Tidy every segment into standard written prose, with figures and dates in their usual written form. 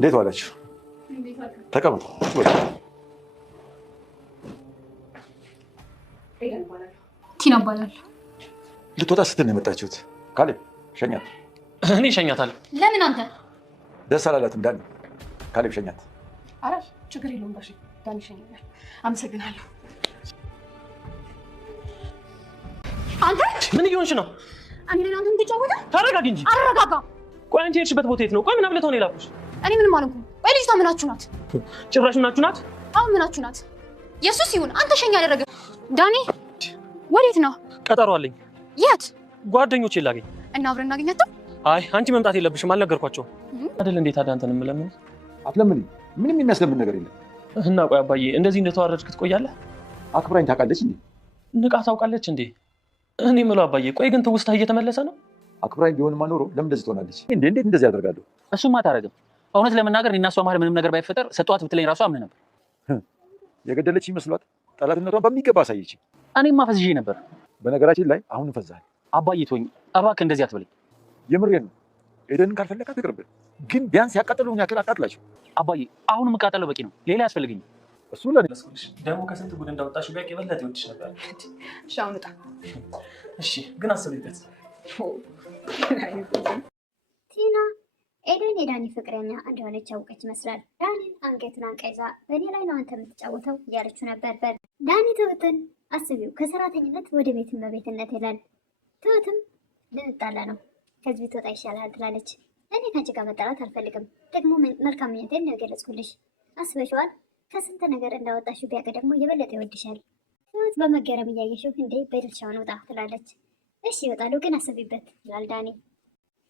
እንዴት ዋላችሁ? ተቀመጡ። ቲና እባላለሁ። ልትወጣ ስትል ነው የመጣችሁት? ካሌብ ሸኛት። እኔ ሸኛታለሁ። ለምን አንተ? ደስ አላላትም ዳኒ። ካሌብ ሸኛት። ኧረ ችግር የለውም ጋሼ፣ ዳኒ ሸኛኛል። አመሰግናለሁ። አንተ ምን እየሆንሽ ነው? እኔ ላይ አንተ የምትጫወተው? ተረጋጊ እንጂ። አረጋጋ። ቆይ አንቺ የሄድሽበት ቦታ የት ነው? ቆይ ምን አብለተው ነው የላኩሽ? እኔ ምንም አልሆንኩም። ቆይ ልጅቷ ምናችሁ ናት? ጭራሽ ምናችሁ ናት? አሁን ምናችሁ ናት? የሱስ ይሁን አንተ ሸኛ ያደረገ ዳኒ ወዴት ነው? ቀጠሮ አለኝ። የት? ጓደኞቼ ላገኝ እና አብረን እናገኛቸው? አይ አንቺ መምጣት የለብሽም አልነገርኳቸውም አይደል? እንዴት አዳንተን ምለምን? አትለምን። ምንም የሚያስለምን ነገር የለም። እና ቆይ አባዬ እንደዚህ እንደተዋረድክ ትቆያለህ? አክብራኝ ታውቃለች እንዴ? ንቃ ታውቃለች እንዴ? እኔ የምለው አባዬ ቆይ ግን ትውስታ እየተመለሰ ነው? አክብራኝ ቢሆንማ ኖሮ ለምን እንደዚህ ትሆናለች? እንዴት እንደዚህ ያደርጋለሁ? እሱማ አታረግም። እውነት ለመናገር እኔና እሷ መሀል ምንም ነገር ባይፈጠር ሰጧት ብትለኝ ራሱ አምን ነበር። የገደለች ይመስሏት ጠላትነቷን በሚገባ አሳየች። እኔማ ፈዝዤ ነበር። በነገራችን ላይ አሁን ፈዛል። አባዬ ተወኝ እባክህ፣ እንደዚህ አትበለኝ። የምሬን ነው። ኤደንን ካልፈለካት ትቅርብህ። ግን ቢያንስ ያቃጠሉን ያክል አቃጥላቸው። አባዬ አሁን የምቃጠለው በቂ ነው፣ ሌላ ያስፈልገኝ። እሱ ለኔ ደግሞ ከስንት ጉድ እንዳወጣሽ ቢያቅ የበለጠ ይወድሽ ነበር። እሺ አሁን ውጣ። እሺ ግን አስብበት። ቲና ኤደን የዳኒ ፍቅረኛ እንደሆነች ያውቀች ይመስላል። ዳኒን አንገቱን አንቀይዛ በእኔ ላይ ነው አንተ የምትጫወተው እያለችው ነበር። ዳኒ ትሁትን አስቢው ከሰራተኝነት ወደ ቤት እመቤትነት ይላል። ትሁትም ልንጣላ ነው ከዚህ ቤት ወጣ ይሻላል ትላለች። እኔ ከአንቺ ጋር መጣላት አልፈልግም፣ ደግሞ መልካም ምኞቴን ነው የገለጽኩልሽ። አስበሽዋል? ከስንት ነገር እንዳወጣሽው ቢያውቅ ደግሞ የበለጠ ይወድሻል። ትሁት በመገረም እያየሽው እንዴ በድርሻውን ውጣ ትላለች። እሺ ይወጣሉ ግን አስቢበት ይላል ዳኒ።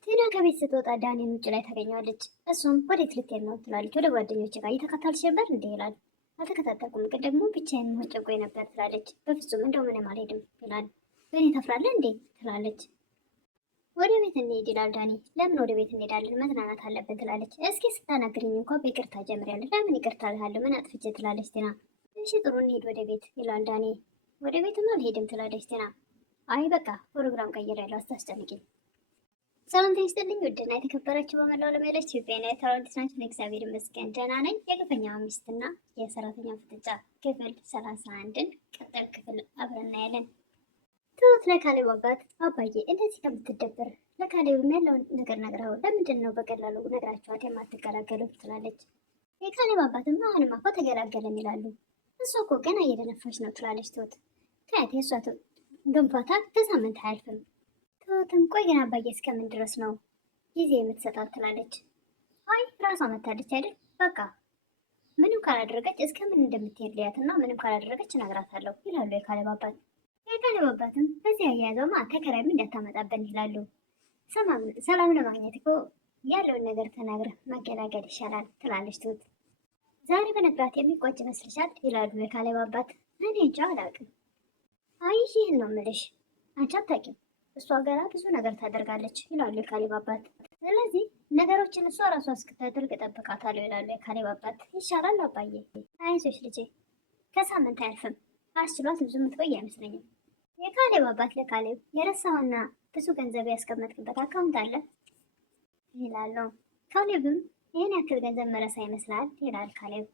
ቲና ከቤት ስትወጣ ዳኒን ውጭ ላይ ታገኘዋለች። እሱም ወዴት ልትሄድ ነው ትላለች። ወደ ጓደኞች ጋር እየተከታተልሽ ነበር እንዴ ይላል። አልተከታተልኩም ግን ደግሞ ብቻዬን መሆን ጨንቆኝ ነበር ትላለች። በፍጹም እንደው ምንም አልሄድም ይላል። በእኔ ታፍራለህ እንዴ ትላለች። ወደ ቤት እንሄድ ይላል ዳኒ። ለምን ወደ ቤት እንሄዳለን? መዝናናት አለብን ትላለች። እስኪ ስታናግሪኝ እንኳ በይቅርታ ጀምሪያለሽ። ለምን ይቅርታ እልሃለሁ? ምን አጥፍቼ ትላለች ቲና። እሺ ጥሩ እንሄድ ወደ ቤት ይላል ዳኒ። ወደ ቤትም አልሄድም ትላለች ቲና። አይ በቃ ፕሮግራም ቀይሬያለሁ አታስጨንቂኝ። ሰላም ይስጥልኝ ውድና የተከበራችሁ በመላው ዓለም ያላችሁ ኢትዮጵያውያን ኤርትራውያን ናችሁ። እግዚአብሔር ይመስገን ደህና ነኝ። የግፈኛዋ ሚስትና የሰራተኛ ፍጥጫ ክፍል 31ን ቀጣይ ክፍል አብረን እናያለን። ትሁት ለካሌብ አባት አባዬ እንደዚህ ከምትደብር ለካሌብም ያለውን ነገር ነግረው ለምንድን ነው በቀላሉ ነግራችኋት የማትገላገሉት ትላለች። የካሌብ አባትም አሁንም እኮ ተገላገለን ይላሉ። እሷ እኮ ገና እየደነፋች ነው ትላለች ትሁት። ከያት የእሷ ግንፋታ ከሳምንት አያልፍም። ትሁትም ቆይ ግን አባዬ እስከምን ድረስ ነው ጊዜ የምትሰጣት ትላለች። አይ ራሷ መታለች አይደል በቃ ምንም ካላደረገች እስከምን እንደምትሄድ ልያትና ምንም ካላደረገች እነግራታለሁ ይላሉ የካሌብ አባት። የካሌብ አባትም በዚህ አያያዘውማ ተከራይም እንዳታመጣብን ይላሉ። ሰላም ለማግኘት እኮ ያለውን ነገር ተናግረህ መገላገል ይሻላል ትላለች ትሁት። ዛሬ በነግራት የሚቆጭ ይመስልሻል ይላሉ የካሌብ አባት። እኔ እንጃ አላውቅም። አይ ይህን ነው የምልሽ አንቺ አታውቂም፣ እሷ ገና ብዙ ነገር ታደርጋለች ይላሉ የካሌብ አባት። ስለዚህ ነገሮችን እሷ ራሷ እስክታደርግ እጠብቃታለሁ ይላሉ የካሌብ አባት። ይሻላል አባዬ፣ አይዞሽ ልጄ፣ ከሳምንት አያልፍም፣ አስችሏት ብዙ የምትቆይ አይመስለኝም። የካሌብ አባት ለካሌብ የረሳውና ብዙ ገንዘብ ያስቀመጥክበት አካውንት አለ ይላሉ። ካሌብም ይህን ያክል ገንዘብ መረሳ ይመስላል ይላል ካሌብ።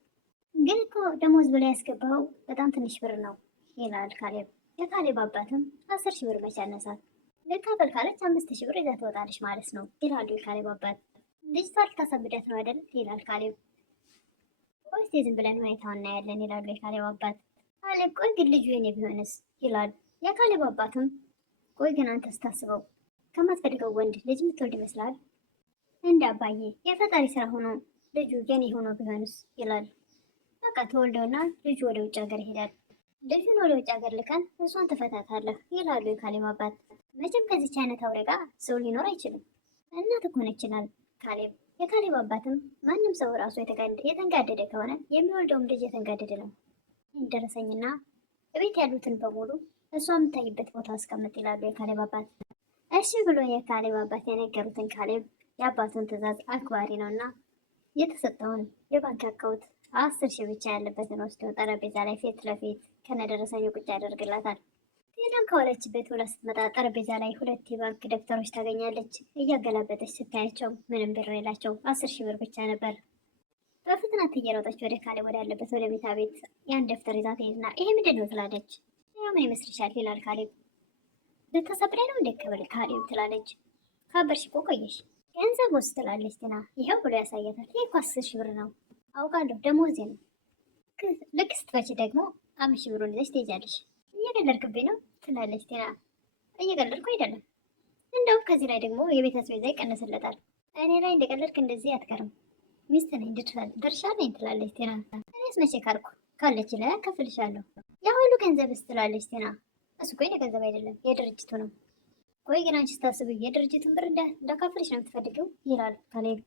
ግን እኮ ደሞዝ ብላ ያስገባው በጣም ትንሽ ብር ነው ይላል ካሌብ። የካሌብ አባትም 10 ሺህ ብር መቼ አነሳት? ልካፈል ካለች 5 ሺህ ብር ይዛ ትወጣለች ማለት ነው ይላሉ የካሌብ አባት። ልጅቷ ልታሳብዳት ነው አይደል ይላል ካሌብ። ወይስ ዝም ብለን ሁኔታውን እናያለን ይላሉ የካሌብ አባት። ካሌብ ቆይ ግን ልጁ የኔ ቢሆንስ ይላል። የካሌብ አባትም ቆይ ግን አንተ ስታስበው ከማትፈልገው ወንድ ልጅ የምትወልድ ይመስላል? እንደ አባዬ የፈጣሪ ስራ ሆኖ ልጁ የኔ ሆኖ ቢሆንስ ይላል። በቃ ተወልደውና ልጁ ወደ ውጭ ሀገር ይሄዳል። ልጁን ወደ ውጭ ሀገር ልከን እሷን ትፈታታለህ ይላሉ የካሌብ አባት። መቼም ከዚች አይነት አውሬ ጋር ሰው ሊኖር አይችልም፣ እናት እኮ ነች ይላል ካሌብ። የካሌብ አባትም ማንም ሰው ራሱ የተንጋደደ ከሆነ የሚወልደውም ልጅ የተንጋደደ ነው። ደረሰኝና ቤት ያሉትን በሙሉ እሷ የምታይበት ቦታ አስቀምጥ ይላሉ የካሌብ አባት። እሺ ብሎ የካሌብ አባት የነገሩትን ካሌብ የአባቱን ትዕዛዝ አክባሪ ነውና የተሰጠውን የባንክ አካውንት 10 ሺህ ብቻ ያለበትን ወስዶ ጠረጴዛ ላይ ፊት ለፊት ከነደረሰኙ ቁጭ ያደርግላታል። ቲናም ከዋለችበት ውላ ስትመጣ ጠረጴዛ ላይ 2 የባንክ ደብተሮች ታገኛለች። እያገላበጠች ስታያቸው ምንም ብር የላቸው 10 ሺህ ብር ብቻ ነበር። በፍጥነት እየሮጠች ወደ ካሌብ ወዳለበት ወደ ቤታ ቤት ያን ደብተር ይዛ ትሄድና ይሄ ምንድን ነው ትላለች። ያው ምን ይመስልሻል ይላል ካሌብ። ልታሳብሬ ነው እንደ ካሌብ ትላለች። ካበርሽ እኮ ቆየሽ። ገንዘብ ውስጥ ትላለች ቲና። ይኸው ብሎ ያሳያታል። ይሄ እኮ 10 ሺህ ብር ነው አውቃለሁ፣ ደሞዜ ነው። ልክ ስትፈች ደግሞ 5 ሺህ ብሩን ይዘሽ ትሄጃለሽ። እየቀለድክብኝ ነው ትላለች ቲና። እየቀለድኩ አይደለም፣ እንደውም ከዚህ ላይ ደግሞ የቤት አስቤዛ ይቀነስለታል። እኔ ላይ እንደቀለድክ እንደዚህ አትቀርም፣ ሚስት ነኝ ድርሻ ነኝ ትላለች ቲና። እኔስ መቼ ካልኩ ካለች ላይ አከፍልሻለሁ። ያ ሁሉ ገንዘብስ ትላለች ቲና። እሱ እኮ የኔ ገንዘብ አይደለም የድርጅቱ ነው። ቆይ ግን አንቺ ስታስብ የድርጅቱን ብር እንዳካፍልሽ ነው የምትፈልጊው ይላል ካሌብ።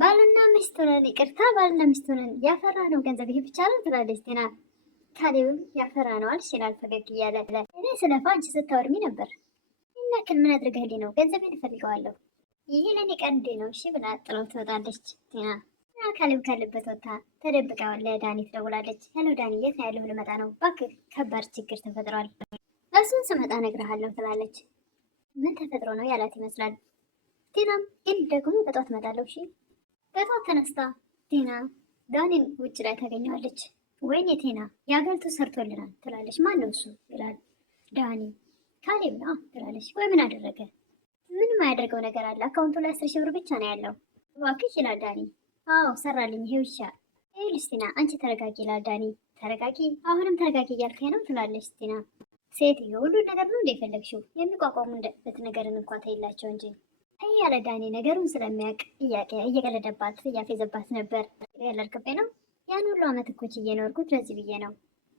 ባልና ሚስት ሆነን ይቅርታ፣ ባልና ሚስት ሆነን ያፈራ ነው ገንዘብ ይሄ ብቻ ነው ትላለች ቲና። ካሌብም ያፈራ ነው አልሽ ይላል ፈገግ እያለ። እኔ ስለፋ አንቺ ስታወድሚ ነበር። እናክል ምን አድርገህልኝ ነው? ገንዘቤን እፈልገዋለሁ። ይሄ ለእኔ ቀንዴ ነው እሺ ብላ ጥለው ትወጣለች ቲና። ካሌብ ካለበት ወጥታ ተደብቃ ለዳኒ ትደውላለች። ሄሎ ዳኒ፣ የት ነው ያለሁ? ልመጣ ነው እባክህ፣ ከባድ ችግር ተፈጥሯል። እሱን ስመጣ እነግርሃለሁ ትላለች። ምን ተፈጥሮ ነው ያላት ይመስላል። ቲናም ግን ደግሞ በጧት እመጣለሁ እሺ። በጧት ተነስታ ቲና ዳኒን ውጭ ላይ ታገኘዋለች። ወይኔ ቲና የአገልቱ ሰርቶልናል ትላለች። ማን ነው እሱ ይላል ዳኒ። ካሌብ ነው ትላለች። ወይ ምን አደረገ? ምንም ያደርገው ነገር አለ? አካውንቱ ላይ 10 ሺህ ብር ብቻ ነው ያለው እባክሽ ይላል ዳኒ። አዎ ሰራልኝ፣ ይሄው ይሻል። ይኸውልሽ ቲና አንቺ ተረጋጊ ይላል ዳኒ። ተረጋጊ? አሁንም ተረጋጊ እያልከኝ ነው ትላለች ቲና። ሴትዮ ሁሉን ነገር ነው እንደ የፈለግሽው? የሚቋቋሙበት ነገርን እንኳን ተይላቸው እንጂ እያለ ዳኒ ነገሩን ስለሚያውቅ እየቀለደባት እያፌዘባት ነበር። ያለርክቤ ነው ያን ሁሉ አመት እኮ ችዬ የኖርኩት ለዚህ ብዬ ነው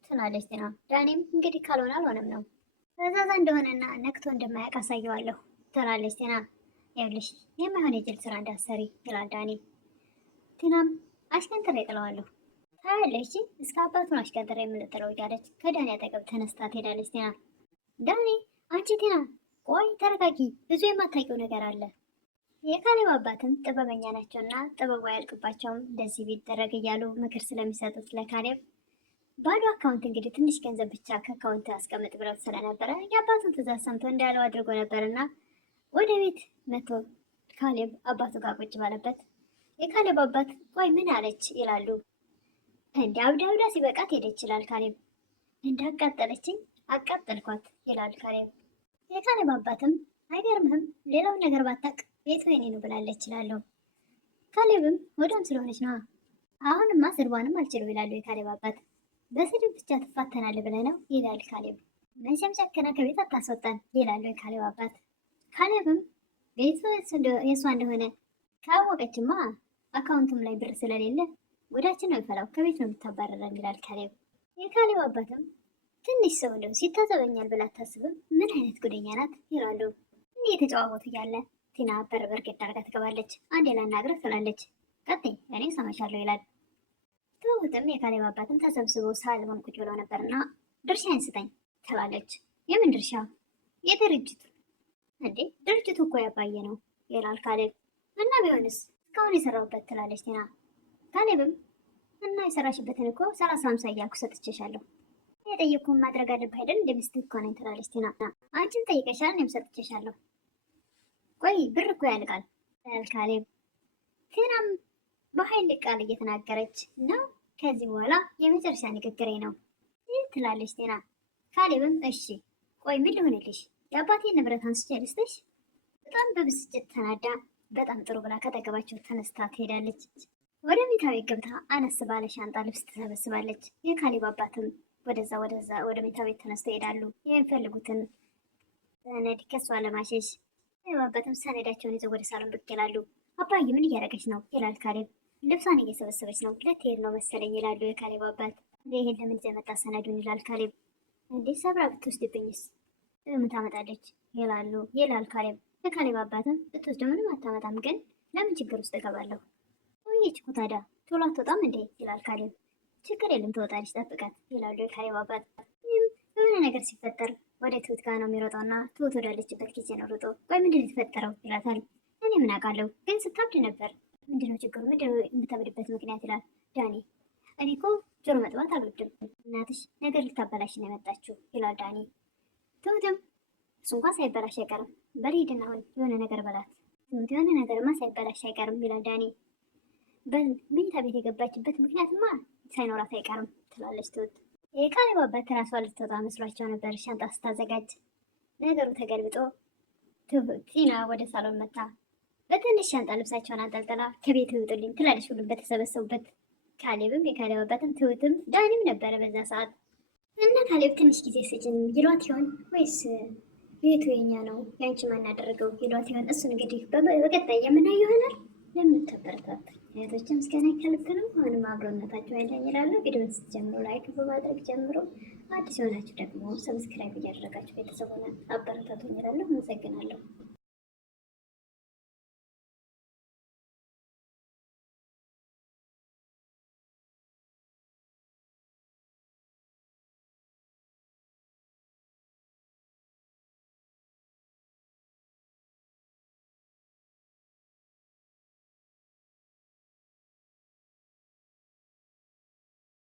ትላለች ቲና። ዳኒም እንግዲህ ካልሆነ አልሆነም ነው፣ ፈዛዛ እንደሆነና ነክቶ እንደማያውቅ አሳየዋለሁ ትላለች ቲና። ይኸውልሽ የማይሆን የጅል ስራ እንዳሰሪ ይላል ዳኒ። ቲናም አሽከንጥሬ ጥለዋለሁ ታያለች፣ እስከ አባቱን አሽከንጥሬ የምልጥለው እያለች ከዳኒ አጠገብ ተነስታ ትሄዳለች ቲና። ዳኒ አንቺ ቲና ቆይ ተረጋጊ፣ ብዙ የማታውቂው ነገር አለ። የካሌብ አባትም ጥበበኛ ናቸውና ጥበቡ አያልቅባቸውም እንደዚህ ቢደረግ እያሉ ምክር ስለሚሰጡት ለካሌብ ባዶ አካውንት እንግዲህ ትንሽ ገንዘብ ብቻ ከአካውንት አስቀምጥ ብለው ስለነበረ የአባቱን ትእዛዝ ሰምቶ እንዳለው አድርጎ ነበርና ወደ ቤት መጥቶ ካሌብ አባቱ ጋር ቁጭ ባለበት የካሌብ አባት ቆይ ምን አለች ይላሉ። እንደ አብዳ ሲበቃት ሄደች ይላል ካሌብ። እንዳቃጠለችኝ አቃጠልኳት ይላል ካሌብ። የካሌብ አባትም አይገርምህም ሌላውን ነገር ባታቅ ቤቱ የኔ ነው ብላለች ይላሉ። ካሌብም ወዳም ስለሆነች ነዋ፣ አሁንማ ስድቧንም አልችለው ይላሉ የካሌብ አባት። በስድብ ብቻ ትፋተናል ብለህ ነው ይላል ካሌብ። መቼም ጨከና ከቤት አታስወጣን ይላሉ የካሌብ አባት። ካሌብም ቤቱ የእሷ እንደሆነ ካወቀችማ አካውንቱም ላይ ብር ስለሌለ ጉዳችን ነው የሚፈላው፣ ከቤት ነው የምታባረረን ይላል ካሌብ። የካሌብ አባትም ትንሽ ሰው እንደው ሲታዘበኛል ብላ አታስብም? ምን አይነት ጉደኛ ናት ይላሉ። እንዲህ የተጨዋወቱ እያለ ቲና በር በርገድ አድርጋ ትገባለች። አንዴ ላናግርህ ትላለች። ቀጥይ እኔ እሰማሻለሁ ይላል። ትሁትም የካሌብ አባትም ተሰብስበው ሳልሆን ቁጭ ብለው ነበርና ድርሻዬን ስጠኝ ትላለች። የምን ድርሻ? የድርጅቱ። እንዴ ድርጅቱ እኮ ያባየ ነው ይላል ካሌብ። እና ቢሆንስ እስካሁን የሰራሁበት ትላለች ቲና። ካሌብም እና የሰራሽበትን እኮ 30-50 እያልኩ ሰጥቼሻለሁ፣ የጠየቅኩህን ማድረግ አለብህ አይደል? እንደ ሚስትህ እኮ ነኝ ትላለች ቲና። አንቺም ጠይቀሻል፣ እኔም ሰጥቼሻለሁ። ቆይ ብር እኮ ያልቃል ይላል ካሌብ። ቲናም በኃይል ቃል እየተናገረች ነው። ከዚህ በኋላ የመጨረሻ ንግግሬ ነው ትላለች ቲና። ካሌብም እሺ ቆይ ምን ልሆንልሽ? የአባቴን ንብረት አንስቼ ልስጥሽ? በጣም በብስጭት ተናዳ በጣም ጥሩ ብላ ከተገባቸው ተነስታ ትሄዳለች። ወደ ቤቷ ቤት ገብታ አነስ ባለ ሻንጣ ልብስ ትሰበስባለች። የካሌብ አባትም ወደዛ ወደ ቤቷ ቤት ተነስተው ይሄዳሉ። የሚፈልጉትን ሰነድ ከሷ ለማሸሽ ካሌብ አባትም ሰነዳቸውን ይዘው ወደ ሳሎን ብቅ ይላሉ። አባዬ ምን እያደረገች ነው ይላል ካሌብ። ልብሷን እየሰበሰበች ነው፣ ልትሄድ ነው መሰለኝ ይላሉ የካሌብ አባት። ይሄን ለምን ይዘህ መጣ ሰነዱን ይላል ካሌብ። እንዴ ሰብራ ብትወስድብኝስ ምን ታመጣለች ይላል ካሌብ። የካሌብ አባትም ብትወስደው ምንም አታመጣም፣ ግን ለምን ችግር ውስጥ እገባለሁ? ቆየች እኮ ታዲያ ቶሎ አትወጣም እንዴ ይላል ካሌብ። ችግር የለም ትወጣለች፣ ጠብቃት ይላሉ የካሌብ አባት። የሆነ ነገር ሲፈጠር ወደ ትሁት ጋር ነው የሚሮጠው እና ትሁት ወዳለችበት ጊዜ ነው ሮጦ ቆይ ምንድን ነው የተፈጠረው ይላታል። እኔ ምን አውቃለሁ ግን ስታብድ ነበር። ምንድነው ችግሩ? ምንድነው የምታብድበት ምክንያት ይላል ዳኒ። እኔ እኮ ጆሮ መጥባት አልወድም፣ እናትሽ ነገር ልታበላሽ ነው የመጣችው ይላል ዳኒ። ትሁትም እሱ እንኳን ሳይበላሽ አይቀርም፣ በል ሂድና አሁን የሆነ ነገር በላት። ትሁት የሆነ ነገርማ ሳይበላሽ አይቀርም ይላል ዳኒ። በመኝታ ቤት የገባችበት ምክንያትማ ሳይኖራት አይቀርም ትላለች ትሁት። የካሌብ አባት ራሷ ልትወጣ መስሏቸው ነበር ሻንጣ ስታዘጋጅ። ነገሩ ተገልብጦ ቲና ወደ ሳሎን መጣ። በትንሽ ሻንጣ ልብሳቸውን አንጠልጥላ ከቤት ይውጡልኝ ትላለች ሁሉም በተሰበሰቡበት። ካሌብም የካሌብ አባትም ትሁትም ዳኒም ነበረ በዛ ሰዓት። እና ካሌብ ትንሽ ጊዜ ስጭን ይሏት ይሆን ወይስ ቤቱ የኛ ነው ያንቺ ማን ያደረገው ይሏት ይሆን? እሱን እንግዲህ በቀጣይ የምናየው ይሆናል። ለምታበረታት እህቶችን ምስጋና ከልብ ነው። አሁንም አብሮነታችሁ አይለኝ እላለሁ። ቪዲዮውን ስትጀምሩ ላይክ በማድረግ ጀምሮ፣ አዲስ የሆናችሁ ደግሞ ሰብስክራይብ እያደረጋችሁ ቤተሰቡን አበረታቱኝ እላለሁ። አመሰግናለሁ።